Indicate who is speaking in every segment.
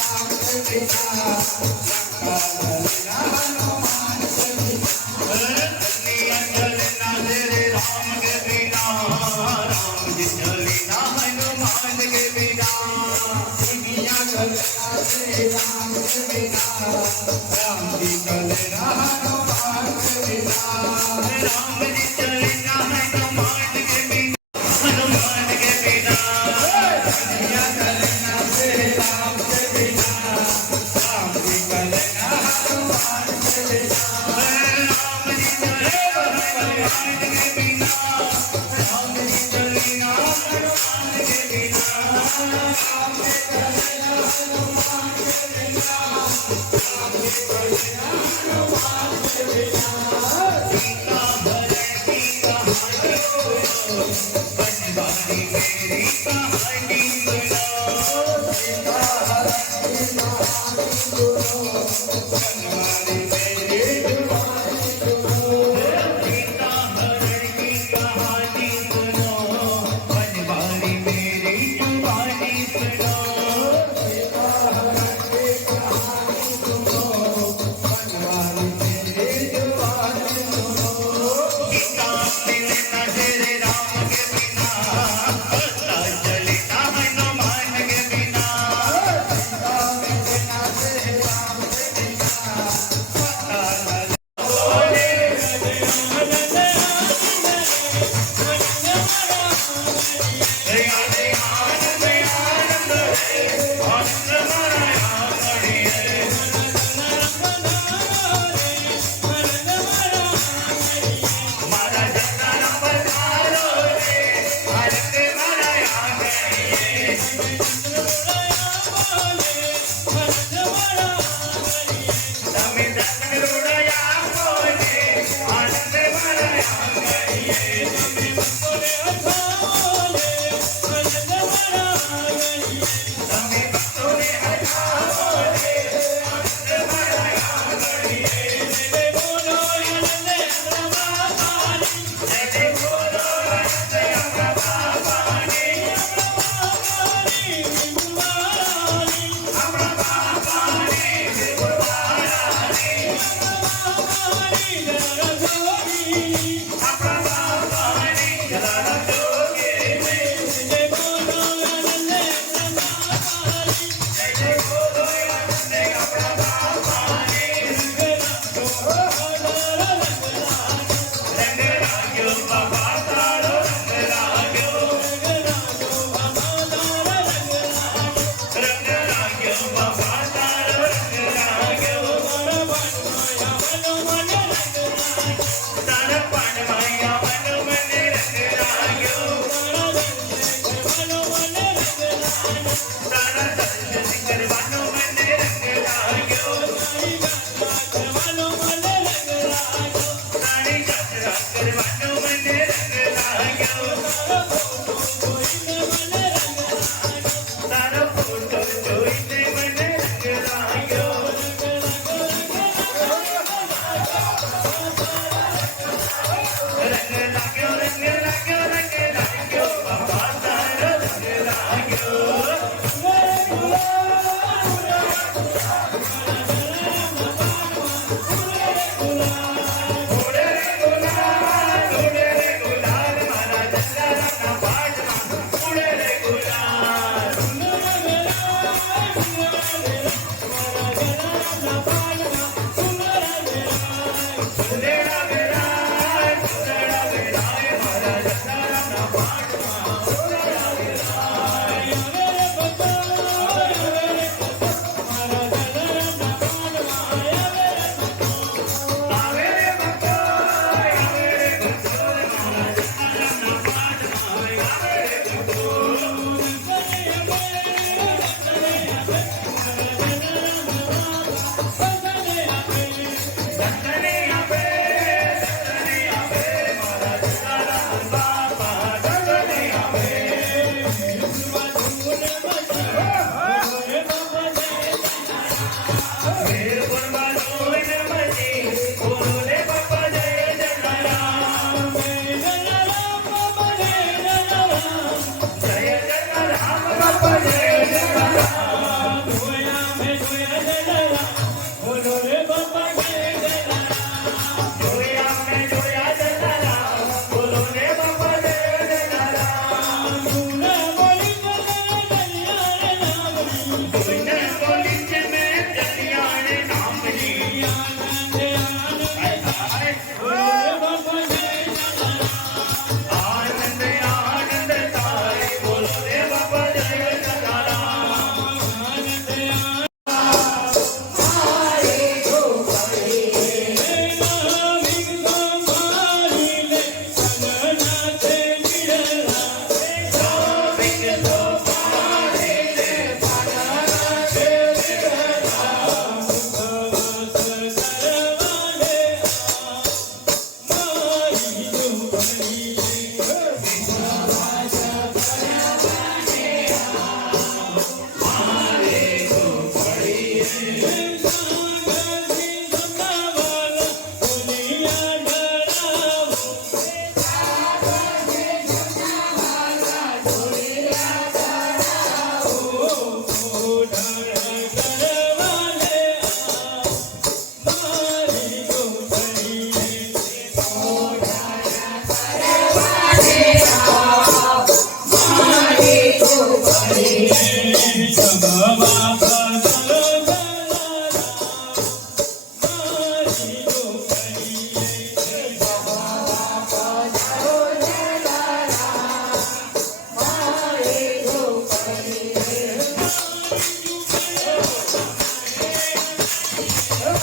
Speaker 1: Ram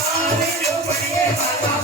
Speaker 2: Baba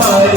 Speaker 1: Bye.